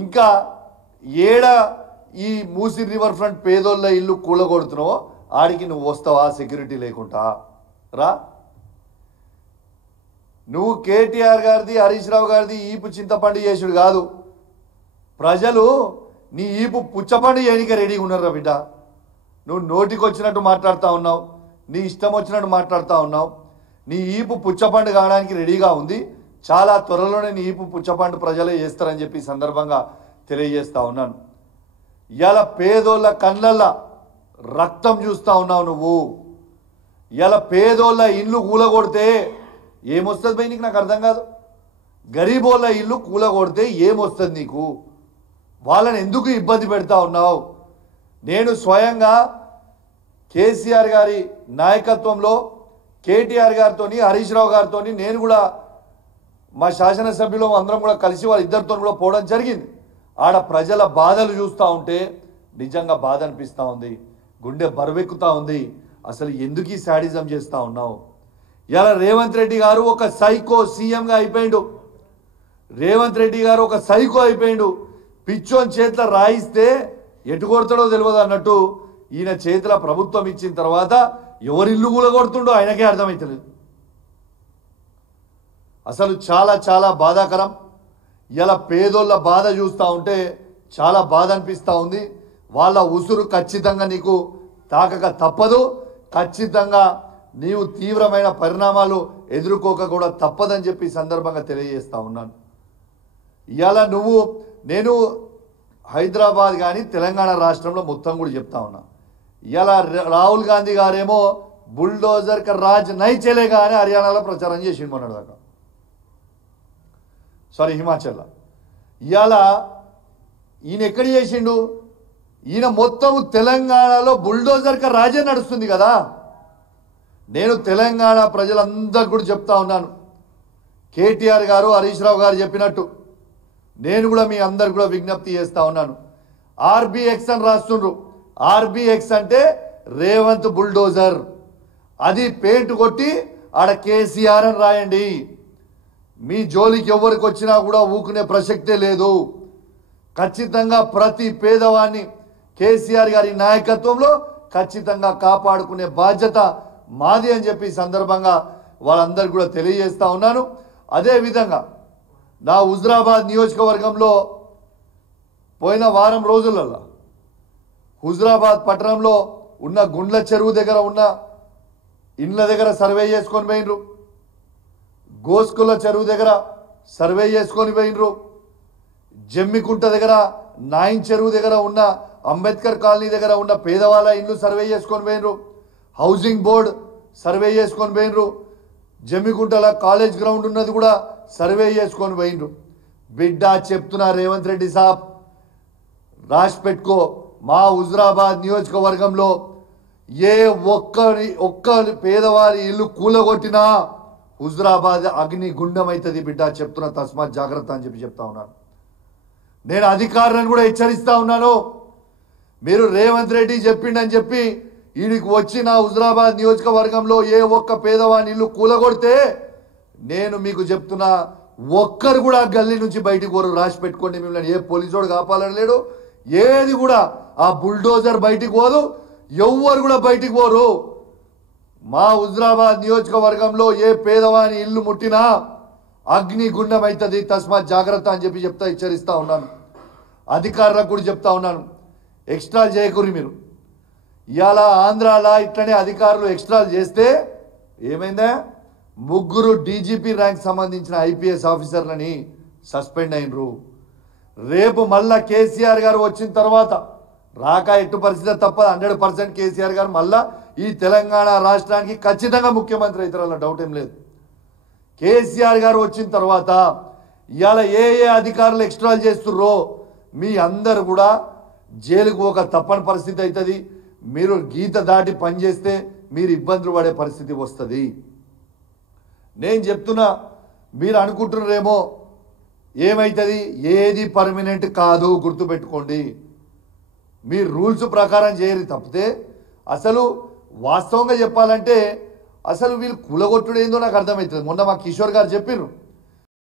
ఇంకా ఏడ ఈ మూసి రివర్ ఫ్రంట్ పేదోళ్ళ ఇల్లు కూలగొడుతున్నావో ఆడికి నువ్వు వస్తావా సెక్యూరిటీ లేకుండా రా. నువ్వు కేటీఆర్ గారిది హరీష్ రావు గారిది ఈపు చింతపండు చేసుడు కాదు, ప్రజలు నీ ఈపు పుచ్చపండు చేయడానికి రెడీగా ఉన్నారా బిడ్డ. నువ్వు నోటికి వచ్చినట్టు మాట్లాడుతూ ఉన్నావు, నీ ఇష్టం వచ్చినట్టు మాట్లాడుతూ ఉన్నావు. నీ ఈపు పుచ్చపండు కావడానికి రెడీగా ఉంది. చాలా త్వరలోనే నీ ఈపు పుచ్చపండు ప్రజలే చేస్తారని చెప్పి సందర్భంగా తెలియజేస్తా ఉన్నాను. ఇవాళ పేదోళ్ళ కళ్ళల్లో రక్తం చూస్తూ ఉన్నావు నువ్వు. ఇవాళ పేదోళ్ళ ఇల్లు కూలగొడితే ఏమొస్తుంది భయ్ నీకు? నాకు అర్థం కాదు. గరీబోళ్ళ ఇల్లు కూలగొడితే ఏమొస్తుంది నీకు? వాళ్ళని ఎందుకు ఇబ్బంది పెడతా ఉన్నావు? నేను స్వయంగా కేసీఆర్ గారి నాయకత్వంలో కేటీఆర్ గారితో హరీష్ రావు గారితో నేను కూడా మా శాసనసభ్యులు అందరం కూడా కలిసి వాళ్ళిద్దరితో కూడా పోవడం జరిగింది. ఆడ ప్రజల బాధలు చూస్తూ ఉంటే నిజంగా బాధ అనిపిస్తూ ఉంది, గుండె బరువెక్కుతూ ఉంది. అసలు ఎందుకు ఈ శాడిజం చేస్తూ ఉన్నావు? ఇలా రేవంత్ రెడ్డి గారు ఒక సైకో సీఎంగా అయిపోయిండు. రేవంత్ రెడ్డి గారు ఒక సైకో అయిపోయిండు. పిచ్చోని చేతిలో రాయిస్తే ఎటు కొడతాడో తెలియదు అన్నట్టు ఈయన చేతిలో ప్రభుత్వం ఇచ్చిన తర్వాత ఎవరిల్లు కూలగొడుతుండో ఆయనకే అర్థమవుతలేదు. అసలు చాలా చాలా బాధాకరం. ఇలా పేదోళ్ళ బాధ చూస్తూ ఉంటే చాలా బాధ అనిపిస్తూ ఉంది. వాళ్ళ ఉసురు ఖచ్చితంగా నీకు తాకక తప్పదు. ఖచ్చితంగా నీవు తీవ్రమైన పరిణామాలు ఎదుర్కోక కూడా తప్పదని చెప్పి సందర్భంగా తెలియజేస్తా ఉన్నాను. ఇవాళ నేను హైదరాబాద్ కానీ తెలంగాణ రాష్ట్రంలో మొత్తం కూడా చెప్తా ఉన్నా. ఇవాళ రాహుల్ గాంధీ గారేమో బుల్డోజర్ కా రాజ్ నై చలేగా అని హర్యానాలో ప్రచారం చేసిండు మొన్నటిదాకా, సారీ హిమాచల్లో. ఇవాళ ఈయన ఎక్కడ చేసిండు? ఈయన మొత్తం తెలంగాణలో బుల్డోజర్ కా రాజే నడుస్తుంది కదా. నేను తెలంగాణ ప్రజలందరూ కూడా చెప్తా ఉన్నాను, కేటీఆర్ గారు హరీష్ రావు గారు చెప్పినట్టు నేను కూడా మీ అందరు కూడా విజ్ఞప్తి చేస్తా ఉన్నాను. ఆర్బీఎక్స్ అని రాస్తుండ్రు. ఆర్బీఎక్స్ అంటే రేవంత్ బుల్డోజర్. అది పెయింట్ కొట్టి ఆడ కేసీఆర్ అని రాయండి. మీ జోలికి ఎవరికి వచ్చినా కూడా ఊకునే ప్రసక్తే లేదు. ఖచ్చితంగా ప్రతి పేదవాన్ని కేసీఆర్ గారి నాయకత్వంలో ఖచ్చితంగా కాపాడుకునే బాధ్యత మాది అని చెప్పి సందర్భంగా వాళ్ళందరికీ కూడా తెలియజేస్తా ఉన్నాను. అదేవిధంగా నా హుజురాబాద్ నియోజకవర్గంలో పోయిన వారం రోజులలో హుజురాబాద్ పట్టణంలో ఉన్న గుండ్ల చెరువు దగ్గర ఉన్న ఇండ్ల దగ్గర సర్వే చేసుకొని పోయినరు. గోస్కుల చెరువు దగ్గర సర్వే చేసుకొని పోయినరు. జమ్మికుంట దగ్గర నాయిన్ చెరువు దగ్గర ఉన్న అంబేద్కర్ కాలనీ దగ్గర ఉన్న పేదవాళ్ళ ఇండ్లు సర్వే చేసుకొని పోయినరు. హౌసింగ్ బోర్డ్ సర్వే చేసుకొని పోయినరు. జమ్మికుంటల కాలేజ్ గ్రౌండ్ ఉన్నది కూడా సర్వే చేసుకొని పోయినరు. బిడ్డ చెప్తున్నా రేవంత్ రెడ్డి సాబ్, రాసి పెట్టుకో, మా హుజురాబాద్ నియోజకవర్గంలో ఏ ఒక్క పేదవారి ఇల్లు కూలగొట్టినా హుజురాబాద్ అగ్ని గుండం అవుతుంది బిడ్డ, చెప్తున్నా, తస్మాత్ జాగ్రత్త అని చెప్పి చెప్తా ఉన్నాను. నేను అధికారులను కూడా హెచ్చరిస్తా ఉన్నాను. మీరు రేవంత్ రెడ్డి చెప్పిండని చెప్పి వీడికి వచ్చి నా హుజురాబాద్ నియోజకవర్గంలో ఏ ఒక్క పేదవాని ఇల్లు కూలగొడితే నేను మీకు చెప్తున్నా, ఒక్కరు కూడా గల్లీ నుంచి బయటికి పోరు. రాసి పెట్టుకోండి. మిమ్మల్ని ఏ పోలీసోడు కాపాలని లేడు, ఏది కూడా ఆ బుల్డోజర్ బయటికి పోదు, ఎవ్వరు కూడా బయటికి పోరు. మా హుజురాబాద్ నియోజకవర్గంలో ఏ పేదవాని ఇల్లు ముట్టినా అగ్ని గుండం అవుతుంది, తస్మాత్ జాగ్రత్త అని చెప్పి హెచ్చరిస్తా ఉన్నాను. అధికారులకు కూడా చెప్తా ఉన్నాను, ఎక్స్ట్రా చేయకూరి మీరు. ఇవాళ ఆంధ్రాలో ఇట్లనే అధికారులు ఎక్స్ట్రా చేస్తే ఏమైందా, 3 డీజీపీ ర్యాంక్ సంబంధించిన ఐపీఎస్ ఆఫీసర్లని సస్పెండ్ అయినరు. రేపు మళ్ళా కేసీఆర్ గారు వచ్చిన తర్వాత రాక ఎట్టు పరిస్థితి తప్ప 100% కేసీఆర్ గారు మళ్ళా ఈ తెలంగాణ రాష్ట్రానికి ఖచ్చితంగా ముఖ్యమంత్రి అవుతారన్న డౌట్ ఏం లేదు. కేసీఆర్ గారు వచ్చిన తర్వాత ఇవాళ ఏ అధికారులు ఎక్స్ట్రా చేస్తుర్రో మీ అందరు కూడా జైలుకు ఒక తప్పని పరిస్థితి అవుతుంది. మీరు గీత దాటి పనిచేస్తే మీరు ఇబ్బందులు పడే పరిస్థితి వస్తుంది. నేను చెప్తున్నా, మీరు అనుకుంటున్నారేమో ఏమవుతుంది, ఏది పర్మనెంట్ కాదు, గుర్తుపెట్టుకోండి. మీరు రూల్స్ ప్రకారం చేయరు తప్పితే అసలు వాస్తవంగా చెప్పాలంటే అసలు వీళ్ళు కూలగొట్టుడు ఏందో నాకు అర్థమవుతుంది. మొన్న మా కిషోర్ గారు చెప్పిర్రు,